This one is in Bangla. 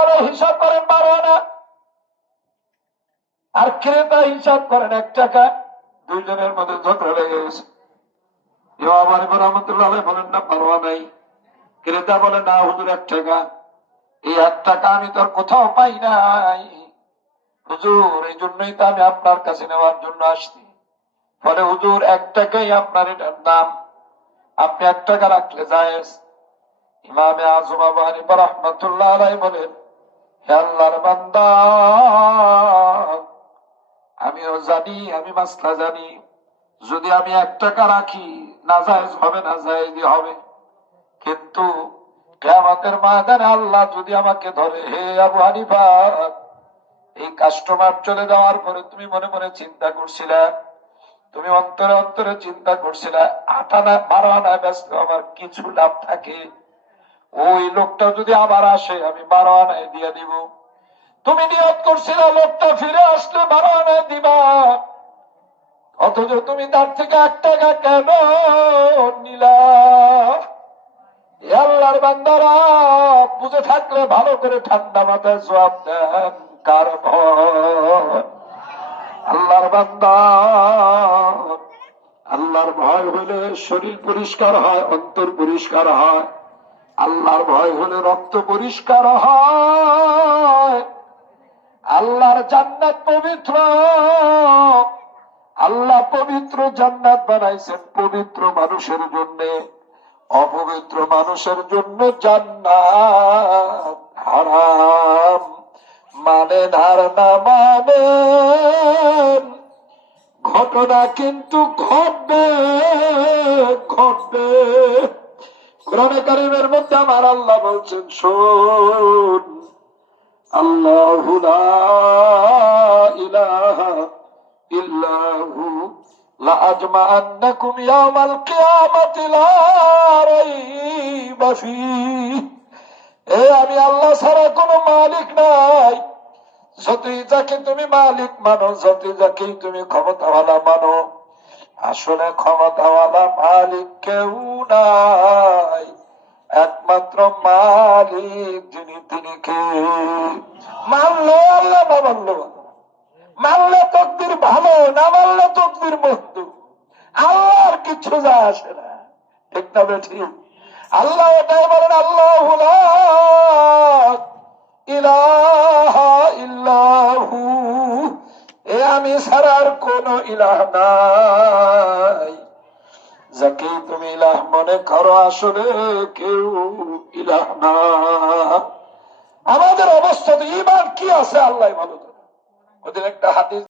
আলাই হিসাব করেন বারো আনা আর ক্রেতা হিসাব করেন এক টাকা, দুইজনের মধ্যে ঝগড়া লেগে গেছে। বলেন না, পারোয়া নাই। ক্রেতা বলে না, হুজুর, এক টাকা। এই এক টাকা আমি তোর কোথাও পাই নাই। হুজুর, এই জন্যই তো আমি আপনার কাছে নেওয়ার জন্য আসছি। ফলে হুজুর, এক টাকাই আপনার এটার দাম। আপনি এক টাকা রাখলে জায়েজ। ইমামে আজম আবু হানিফা রহমতুল্লাহ আলাই বলেন আল্লাহর আমিও জানি, আমি মাসলা জানি। যদি আমি এক টাকা রাখি, না জায়েজ হবে, না জায়েজই হবে। কিন্তু কেয়ামতের ময়দানে আল্লাহ যদি আমাকে ধরে, হে আবু হানিফা, এই কাস্টমার চলে যাওয়ার পরে তুমি মনে মনে চিন্তা করছিলে? তুমি অন্তরে অন্তরে চিন্তা করছিলে আটানা বারো আনা ব্যস্ত আমার কিছু লাভ থাকে। ওই লোকটা যদি আবার আসে, আমি বারো আনায় দিয়ে দিব। তুমি নিয়ত করছিলে লোকটা ফিরে আসলে বারো আনায় দিবা। অথচ তুমি তার থেকে এক টাকা কেন নিলা? এ আল্লাহর বান্দারা বুঝে থাকলে ভালো করে ঠান্ডা মাথায় জবাব দেন কার আল্লাহর বান্দা, আল্লাহর ভয় হলে শরীর পরিষ্কার হয়, অন্তর পরিষ্কার হয়। আল্লাহর ভয় হলে রক্ত পরিষ্কার হয়। আল্লাহর জান্নাত পবিত্র। আল্লাহ পবিত্র জান্নাত বানাইছেন পবিত্র মানুষের জন্য, অপবিত্র মানুষের জন্য জান্নাত হারাম। মানে ধার না মানে ঘটনা কিন্তু ঘটবে ঘটবে। কোরআনে কারিমের মধ্যে আমার আল্লাহ বলছেন শোন আল্লাহ ইলাহা ইল্লাহু لأجمعنكم يوم القيامة لا ريب فيه এ আমি আল্লাহ ছাড়া কোনো মালিক নাই যতই যাকে তুমি মালিক মানো যতই যাকেই তুমি ক্ষমতাওয়ালা মানো আসলে ক্ষমতাওয়ালা মালিক কেউ নাই একমাত্র মালিক যিনি, তিনি কে? মানলো আল্লাহ না মানলো মানলে তকদির ভালো না মানলে তকদির বন্ধু আল্লাহর কিছু যায় আসে না। ঠিক না ঠিক আল্লাহ এটাই বলেন, আল্লাহ ইলাহা ইল্লাহু। এ আমি ছাড়ার কোন ইলাহ নাই। যাকে তুমি ইলাহ মনে করো, আসলে কেউ ইলাহ না আমাদের অবস্থা তো ইমান কি আছে আল্লাহ ভালো। ওদের একটা হাদিস